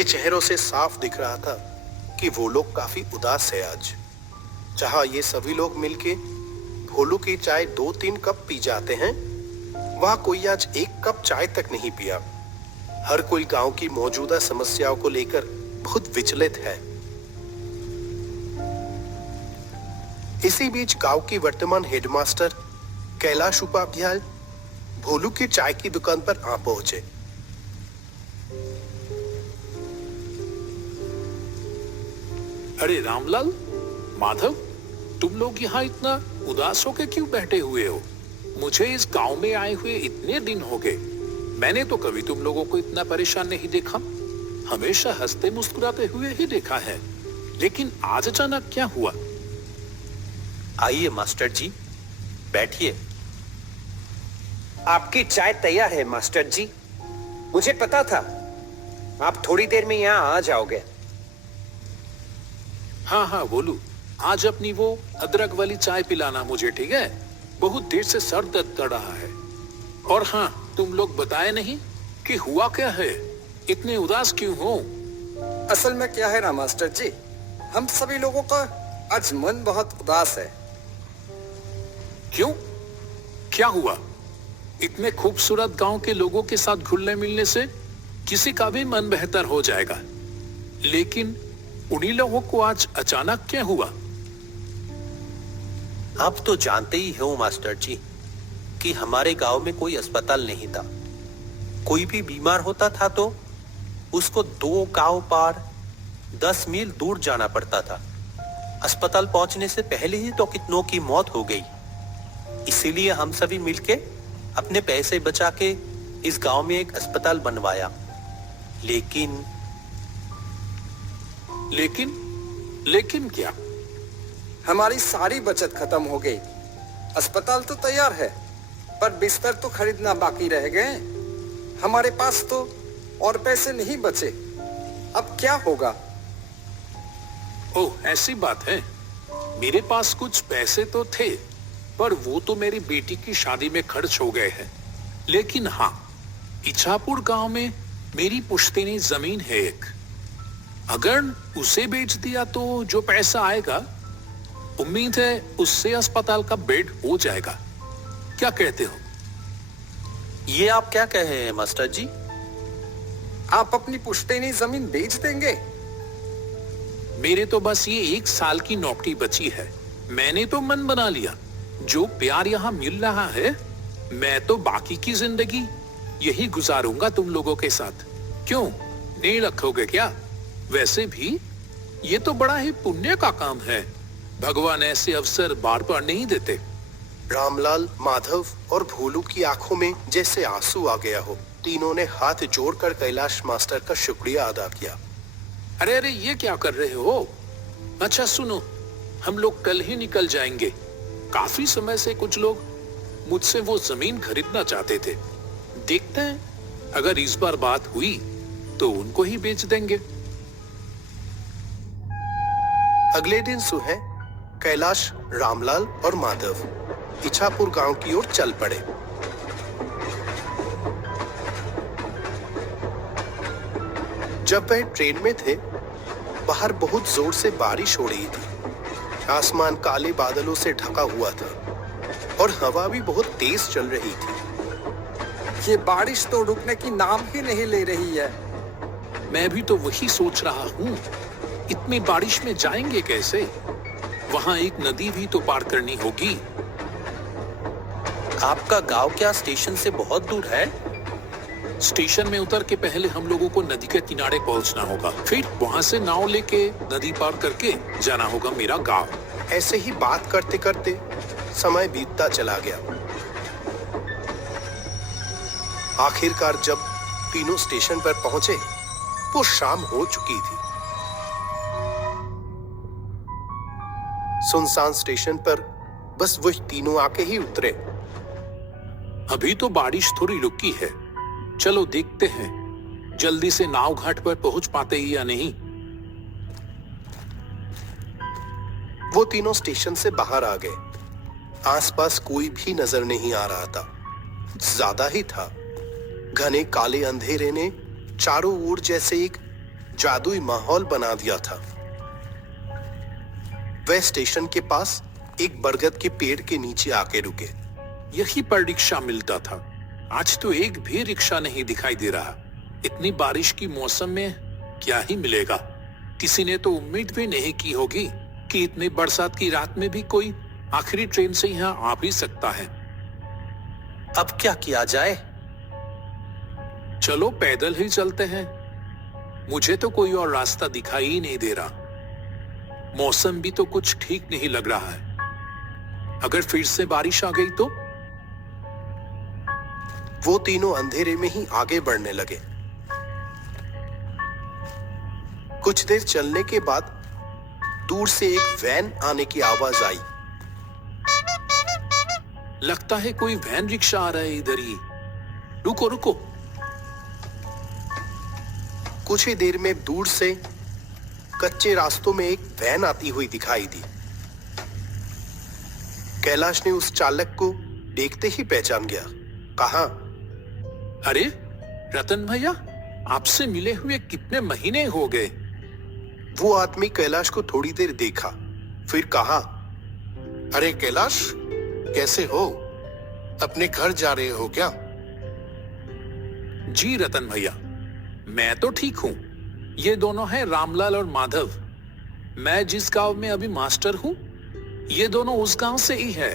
उनके चेहरों से साफ दिख रहा था कि वो लोग काफी उदास है आज। जहां ये सभी लोग मिलके भोलू की चाय 2-3 कप पी जाते हैं, वहां कोई आज 1 कप चाय तक नहीं पिया। हर कोई गांव की मौजूदा समस्याओं को लेकर बहुत विचलित है। इसी बीच गांव की वर्तमान हेडमास्टर कैलाश उपाध्याय भोलू की चाय की दुकान पर आ पहुंचे। अरे रामलाल, माधव, तुम लोग यहाँ इतना उदास होकर क्यों बैठे हुए हो? मुझे इस गांव में आए हुए इतने दिन हो गए, मैंने तो कभी तुम लोगों को इतना परेशान नहीं देखा। हमेशा हंसते मुस्कुराते हुए ही देखा है, लेकिन आज अचानक क्या हुआ? आइए मास्टर जी, बैठिए। आपकी चाय तैयार है मास्टर जी। मुझे पता था आप थोड़ी देर में यहाँ आ जाओगे। हाँ हाँ बोलू, आज अपनी वो अदरक वाली चाय पिलाना मुझे, ठीक है? बहुत देर से सर दर्द कर रहा है। और हाँ, तुम लोग बताए नहीं कि हुआ क्या है, इतने उदास क्यों हो? असल में क्या है ना मास्टर जी, हम सभी लोगों का आज मन बहुत उदास है। क्यों? क्या हुआ? इतने खूबसूरत गांव के लोगों के साथ घुलने मिलने से किसी का भी मन बेहतर हो जाएगा, लेकिन उन्हीं लोगों को आज अचानक क्या हुआ? आप तो जानते ही हो मास्टर जी कि हमारे गांव में कोई अस्पताल नहीं था। कोई भी बीमार होता था तो उसको 2 गांव पार 10 मील दूर जाना पड़ता था। अस्पताल पहुंचने से पहले ही तो कितनों की मौत हो गई। इसीलिए हम सभी मिलके अपने पैसे बचा के इस गांव में एक अस्पताल बनवाया। लेकिन लेकिन क्या? हमारी सारी बचत खत्म हो गई। अस्पताल तो तैयार है, पर बिस्तर तो खरीदना बाकी रह गए। हमारे पास तो और पैसे नहीं बचे। अब क्या होगा? ओह, ऐसी बात है। मेरे पास कुछ पैसे तो थे, पर वो तो मेरी बेटी की शादी में खर्च हो गए हैं। लेकिन हाँ, इच्छापुर गांव में मेरी पुश्तैनी जमीन है एक। अगर उसे बेच दिया तो जो पैसा आएगा, उम्मीद है उससे अस्पताल का बेड हो जाएगा। क्या कहते हो? ये आप क्या कह रहे हैं मास्टर जी? आप अपनी पुश्तैनी जमीन बेच देंगे? मेरे तो बस ये 1 साल की नौकरी बची है। मैंने तो मन बना लिया, जो प्यार यहाँ मिल रहा है, मैं तो बाकी की जिंदगी यही गुजारूंगा तुम लोगों के साथ। क्यों, नहीं रखोगे क्या? वैसे भी ये तो बड़ा ही पुण्य का काम है। भगवान ऐसे अवसर बार बार नहीं देते। रामलाल, माधव और भोलू की आंखों में जैसे आंसू आ गया हो। तीनों ने हाथ जोड़कर कैलाश मास्टर का शुक्रिया अदा किया। अरे अरे, ये क्या कर रहे हो? अच्छा सुनो, हम लोग कल ही निकल जाएंगे। काफी समय से कुछ लोग मुझसे वो जमीन खरीदना चाहते थे। देखते हैं, अगर इस बार बात हुई तो उनको ही बेच देंगे। अगले दिन सुबह कैलाश, रामलाल और माधव इच्छापुर गांव की ओर चल पड़े। जब वह ट्रेन में थे, बाहर बहुत जोर से बारिश हो रही थी। आसमान काले बादलों से ढका हुआ था और हवा भी बहुत तेज चल रही थी। ये बारिश तो रुकने की नाम ही नहीं ले रही है। मैं भी तो वही सोच रहा हूँ, इतनी बारिश में जाएंगे कैसे? वहाँ एक नदी भी तो पार करनी होगी। आपका गांव क्या स्टेशन से बहुत दूर है? स्टेशन में उतर के पहले हम लोगों को नदी के किनारे पहुंचना होगा, फिर वहां से नाव लेके नदी पार करके जाना होगा मेरा गांव। ऐसे ही बात करते करते समय बीतता चला गया। आखिरकार जब तीनों स्टेशन पर पहुंचे, वो शाम हो चुकी थी। सुनसान स्टेशन पर बस वो तीनों आके ही उतरे। अभी तो बारिश थोड़ी रुकी है, चलो देखते हैं जल्दी से नाव घाट पर पहुंच पाते ही या नहीं। वो तीनों स्टेशन से बाहर आ गए। आसपास कोई भी नजर नहीं आ रहा था, ज्यादा ही था। घने काले अंधेरे ने चारों ओर जैसे एक जादुई माहौल बना दिया था। वह स्टेशन के पास एक बरगद के पेड़ के नीचे आके रुके। यही पर रिक्शा मिलता था। आज तो एक भी रिक्शा नहीं दिखाई दे रहा। इतनी बारिश की मौसम में क्या ही मिलेगा। किसी ने तो उम्मीद भी नहीं की होगी कि इतनी बरसात की रात में भी कोई आखिरी ट्रेन से यहाँ आ भी सकता है। अब क्या किया जाए? चलो पैदल ही चलते हैं। मुझे तो कोई और रास्ता दिखाई ही नहीं दे रहा। मौसम भी तो कुछ ठीक नहीं लग रहा है। अगर फिर से बारिश आ गई तो? वो तीनों अंधेरे में ही आगे बढ़ने लगे। कुछ देर चलने के बाद दूर से एक वैन आने की आवाज आई। लगता है कोई वैन रिक्शा आ रहा है इधर ही। रुको रुको। कुछ ही देर में दूर से कच्चे रास्तों में एक वैन आती हुई दिखाई दी। कैलाश ने उस चालक को देखते ही पहचान गया। कहा, अरे रतन भैया, आपसे मिले हुए कितने महीने हो गए। वो आदमी कैलाश को थोड़ी देर देखा, फिर कहा, अरे कैलाश, कैसे हो? अपने घर जा रहे हो क्या? जी रतन भैया, मैं तो ठीक हूँ। ये दोनों हैं रामलाल और माधव। मैं जिस गांव में अभी मास्टर हूँ, ये दोनों उस गांव से ही है।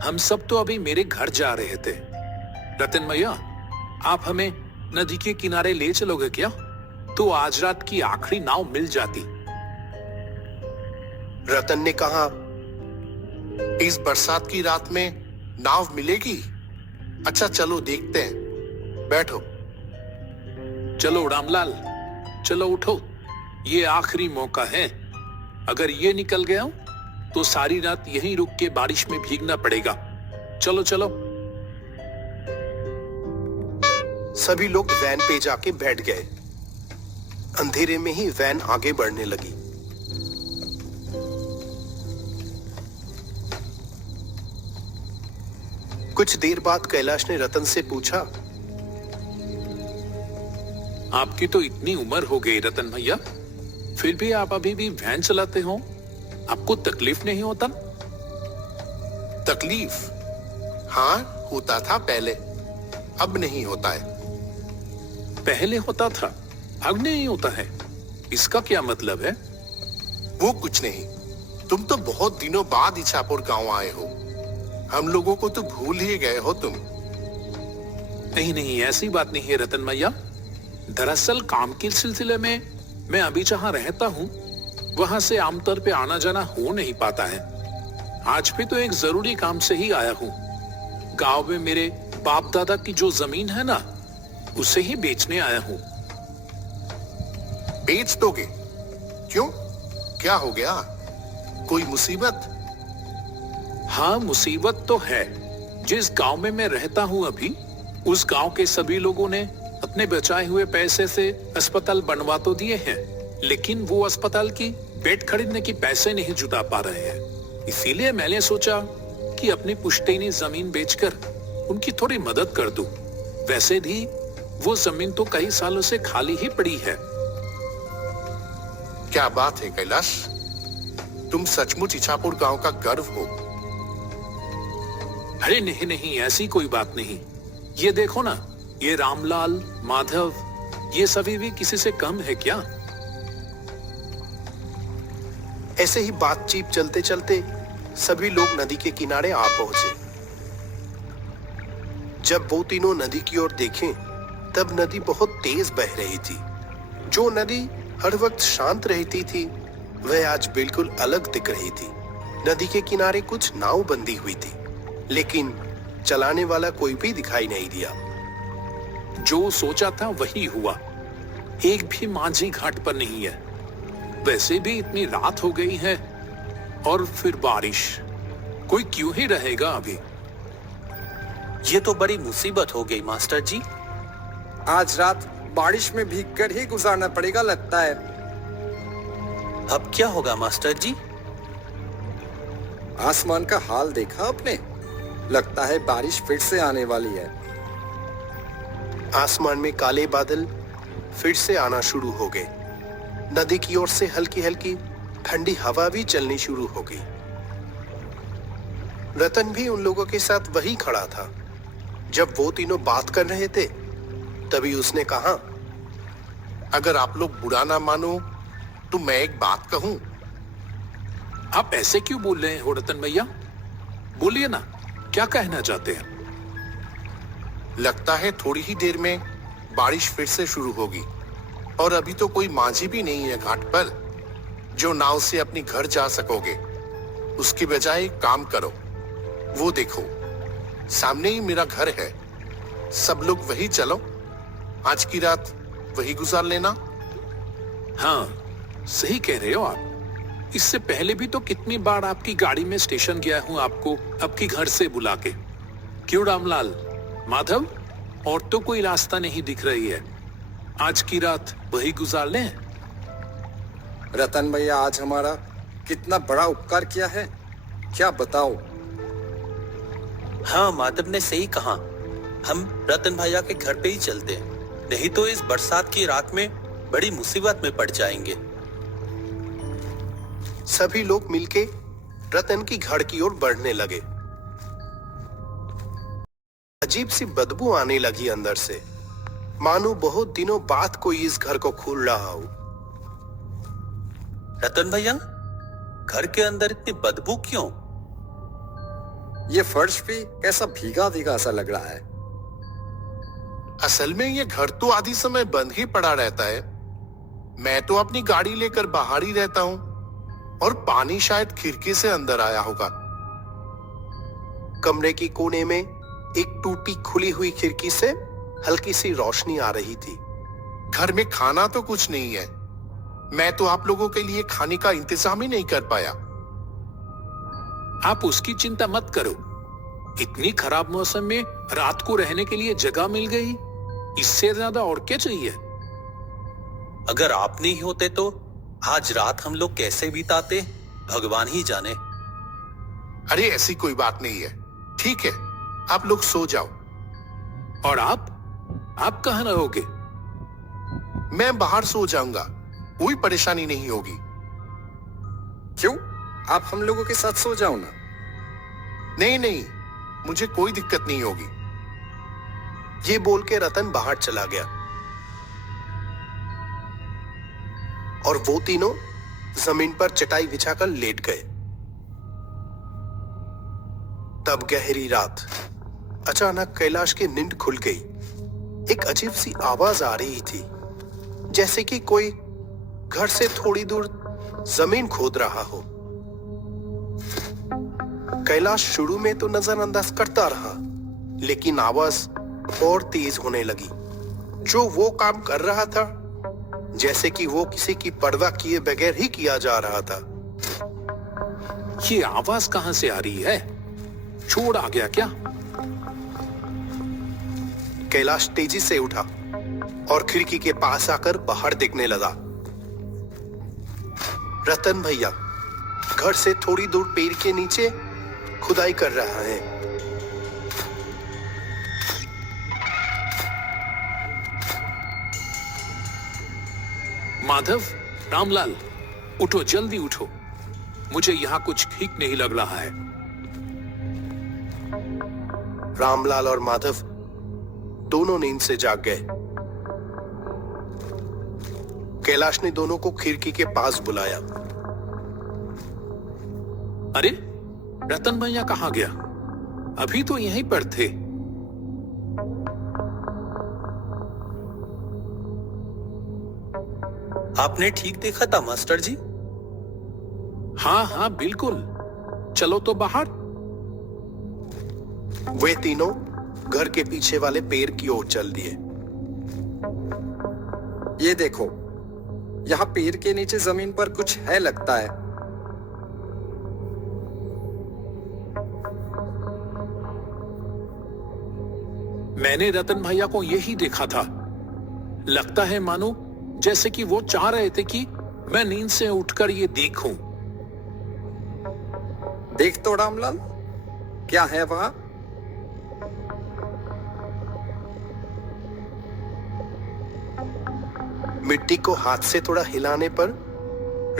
हम सब तो अभी मेरे घर जा रहे थे। रतन भैया, आप हमें नदी के किनारे ले चलोगे क्या? तो आज रात की आखिरी नाव मिल जाती। रतन ने कहा, इस बरसात की रात में नाव मिलेगी? अच्छा चलो देखते हैं, बैठो। चलो रामलाल, चलो उठो। ये आखिरी मौका है। अगर ये निकल गया तो सारी रात यहीं रुक के बारिश में भीगना पड़ेगा। चलो चलो। सभी लोग वैन पे जाके बैठ गए। अंधेरे में ही वैन आगे बढ़ने लगी। कुछ देर बाद कैलाश ने रतन से पूछा, आपकी तो इतनी उम्र हो गई रतन भैया, फिर भी आप अभी भी वैन चलाते हो। आपको तकलीफ नहीं होता? तकलीफ? हाँ, होता था पहले, अब नहीं होता है। पहले होता था, अब नहीं होता है। इसका क्या मतलब है? वो कुछ नहीं। तुम तो बहुत दिनों बाद इछापुर गांव आए हो। हम लोगों को तो भूल ही गए हो तुम। नहीं नहीं, ऐसी बात नहीं है रतन भैया। दरअसल काम के सिलसिले में मैं अभी जहां रहता हूं, वहां से आमतौर पे आना जाना हो नहीं पाता है। आज भी तो एक जरूरी काम से ही आया हूं। गांव में मेरे बाप दादा की जो जमीन है ना, उसे ही बेचने आया हूं। बेच दोगे? क्यों, क्या हो गया? कोई मुसीबत? हाँ, मुसीबत तो है। जिस गांव में मैं रहता हूं अभी, उस गांव के सभी लोगों ने अपने बचाए हुए पैसे से अस्पताल बनवा तो दिए हैं, लेकिन वो अस्पताल की बेड खरीदने की पैसे नहीं जुटा पा रहे हैं। इसीलिए मैंने सोचा कि अपनी पुश्तैनी जमीन बेचकर उनकी थोड़ी मदद कर दूं। वैसे भी वो जमीन तो कई सालों से खाली ही पड़ी है। क्या बात है कैलाश, तुम सचमुच इछापुर गांव का गर्व हो। अरे नहीं नहीं, ऐसी कोई बात नहीं। ये देखो ना, ये रामलाल, माधव, ये सभी भी किसी से कम है क्या? ऐसे ही बातचीत चलते चलते सभी लोग नदी के किनारे आ पहुंचे। जब वो तीनों नदी की ओर देखें, तब नदी बहुत तेज बह रही थी। जो नदी हर वक्त शांत रहती थी, वह आज बिल्कुल अलग दिख रही थी। नदी के किनारे कुछ नाव बंधी हुई थी, लेकिन चलाने वाला कोई भी दिखाई नहीं दिया। जो सोचा था वही हुआ। एक भी माझी घाट पर नहीं है। वैसे भी इतनी रात हो गई है और फिर बारिश। कोई क्यों ही रहेगा अभी? ये तो बड़ी मुसीबत हो गई मास्टर जी। आज रात बारिश में भीगकर ही गुजारना पड़ेगा लगता है। अब क्या होगा मास्टर जी? आसमान का हाल देखा आपने? लगता है बारिश फिर से आने वाली है। आसमान में काले बादल फिर से आना शुरू हो गए। नदी की ओर से हल्की हल्की ठंडी हवा भी चलनी शुरू हो गई। रतन भी उन लोगों के साथ वहीं खड़ा था। जब वो तीनों बात कर रहे थे तभी उसने कहा, अगर आप लोग बुरा ना मानो तो मैं एक बात कहूं। आप ऐसे क्यों बोल रहे हो रतन भैया? बोलिए ना, क्या कहना चाहते हैं? लगता है थोड़ी ही देर में बारिश फिर से शुरू होगी और अभी तो कोई माझी भी नहीं है घाट पर जो नाव से अपनी घर जा सकोगे। उसकी बजाय एक काम करो, वो देखो सामने ही मेरा घर है। सब लोग वही चलो, आज की रात वही गुजार लेना। हाँ, सही कह रहे हो आप। इससे पहले भी तो कितनी बार आपकी गाड़ी में स्टेशन गया हूं आपको आपकी घर से बुला के। क्यों रामलाल, माधव, और तो कोई रास्ता नहीं दिख रही है। आज की रात वही गुजार लें। रतन भैया आज हमारा कितना बड़ा उपकार किया है, क्या बताओ। हाँ, माधव ने सही कहा। हम रतन भैया के घर पे ही चलते हैं, नहीं तो इस बरसात की रात में बड़ी मुसीबत में पड़ जाएंगे। सभी लोग मिलके रतन की घर की ओर बढ़ने लगे। अजीब सी बदबू आने लगी अंदर से, मानो बहुत दिनों बाद कोई इस घर को खोल रहा हो। रतन भैया, घर के अंदर इतनी बदबू क्यों? ये फर्श भी कैसा भीगा भीगा सा लग रहा है। असल में ये घर तो आधी समय बंद ही पड़ा रहता है। मैं तो अपनी गाड़ी लेकर बाहर ही रहता हूँ और पानी शायद खिड़की से अंदर आया होगा। कमरे की कोने में एक टूटी खुली हुई खिड़की से हल्की सी रोशनी आ रही थी। घर में खाना तो कुछ नहीं है। मैं तो आप लोगों के लिए खाने का इंतजाम ही नहीं कर पाया। आप उसकी चिंता मत करो। इतनी खराब मौसम में रात को रहने के लिए जगह मिल गई, इससे ज्यादा और क्या चाहिए? अगर आप नहीं होते तो आज रात हम लोग कैसे बिताते, भगवान ही जाने। अरे ऐसी कोई बात नहीं है। ठीक है, आप लोग सो जाओ। और आप कहाँ रहोगे? मैं बाहर सो जाऊंगा, कोई परेशानी नहीं होगी। क्यों, आप हम लोगों के साथ सो जाओ ना। नहीं नहीं, मुझे कोई दिक्कत नहीं होगी। ये बोल के रतन बाहर चला गया और वो तीनों जमीन पर चटाई बिछाकर लेट गए। तब गहरी रात, अचानक कैलाश की नींद खुल गई। एक अजीब सी आवाज आ रही थी, जैसे कि कोई घर से थोड़ी दूर जमीन खोद रहा हो। कैलाश शुरू में तो नजरअंदाज करता रहा, लेकिन आवाज और तेज होने लगी। जो वो काम कर रहा था, जैसे कि वो किसी की परवाह किए बगैर ही किया जा रहा था। ये आवाज कहां से आ रही है? चोर आ गया क्या? कैलाश तेजी से उठा और खिड़की के पास आकर बाहर देखने लगा। रतन भैया घर से थोड़ी दूर पेड़ के नीचे खुदाई कर रहा है। माधव, रामलाल, उठो, जल्दी उठो। मुझे यहां कुछ ठीक नहीं लग रहा है। रामलाल और माधव दोनों नींद से जाग गए। कैलाश ने दोनों को खिड़की के पास बुलाया। अरे, रतन भैया कहाँ गया? अभी तो यहीं पर थे। आपने ठीक देखा था मास्टर जी? हाँ हाँ बिल्कुल। चलो तो बाहर। वे तीनों घर के पीछे वाले पेड़ की ओर चल दिए। ये देखो, यहाँ पेड़ के नीचे जमीन पर कुछ है लगता है। मैंने रतन भैया को यही देखा था। लगता है मानो जैसे कि वो चाह रहे थे कि मैं नींद से उठकर ये देखूं। देख तो रामलाल, क्या है वहां? मिट्टी को हाथ से थोड़ा हिलाने पर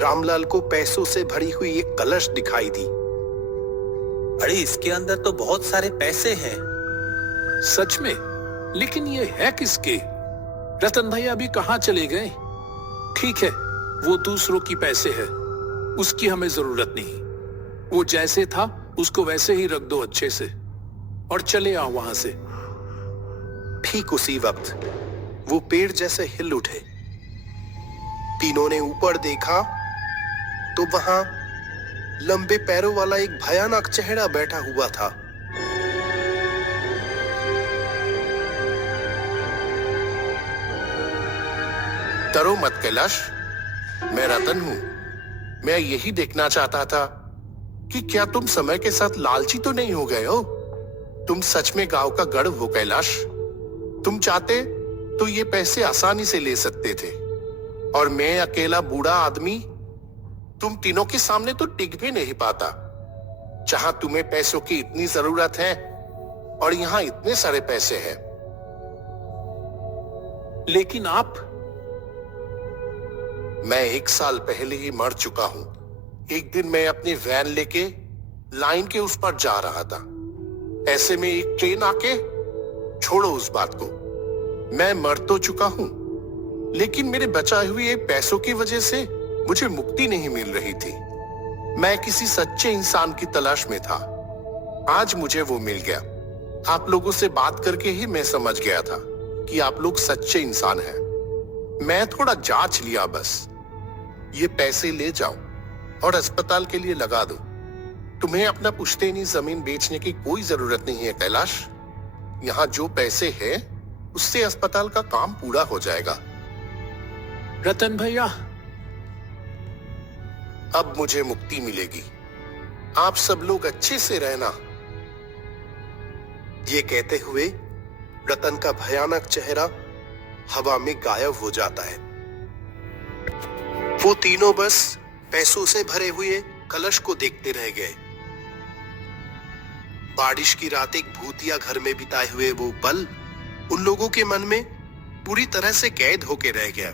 रामलाल को पैसों से भरी हुई एक कलश दिखाई दी। अरे इसके अंदर तो बहुत सारे पैसे हैं। सच में? लेकिन ये है किसके? रतन भैया अभी कहाँ चले गए? ठीक है, वो दूसरों की पैसे है, उसकी हमें जरूरत नहीं। वो जैसे था उसको वैसे ही रख दो अच्छे से और चले आओ वहां से। ठीक उसी वक्त वो पेड़ जैसे हिल उठे। तीनों ने ऊपर देखा तो वहां लंबे पैरों वाला एक भयानक चेहरा बैठा हुआ था। डरो मत कैलाश, मैं रतन हूं। मैं यही देखना चाहता था कि क्या तुम समय के साथ लालची तो नहीं हो गए हो। तुम सच में गांव का गढ़ हो कैलाश। तुम चाहते तो ये पैसे आसानी से ले सकते थे, और मैं अकेला बूढ़ा आदमी तुम तीनों के सामने तो टिक भी नहीं पाता। जहां तुम्हें पैसों की इतनी जरूरत है और यहां इतने सारे पैसे हैं। लेकिन आप? मैं 1 साल पहले ही मर चुका हूं। एक दिन मैं अपनी वैन लेके लाइन के उस पर जा रहा था। ऐसे में एक ट्रेन आके, छोड़ो उस बात को, मैं मर तो चुका हूं, लेकिन मेरे बचाए हुए पैसों की वजह से मुझे मुक्ति नहीं मिल रही थी। मैं किसी सच्चे इंसान की तलाश में था। आज मुझे वो मिल गया। आप लोगों से बात करके ही मैं समझ गया था कि आप लोग सच्चे इंसान हैं। मैं थोड़ा जांच लिया बस। ये पैसे ले जाओ और अस्पताल के लिए लगा दो। तुम्हें अपना पुश्तैनी जमीन बेचने की कोई जरूरत नहीं है कैलाश। यहाँ जो पैसे हैं उससे अस्पताल का काम पूरा हो जाएगा। रतन भैया, अब मुझे मुक्ति मिलेगी। आप सब लोग अच्छे से रहना। ये कहते हुए रतन का भयानक चेहरा हवा में गायब हो जाता है। वो तीनों बस पैसों से भरे हुए कलश को देखते रह गए। बारिश की रात एक भूतिया घर में बिताए हुए वो पल उन लोगों के मन में पूरी तरह से कैद होके रह गया।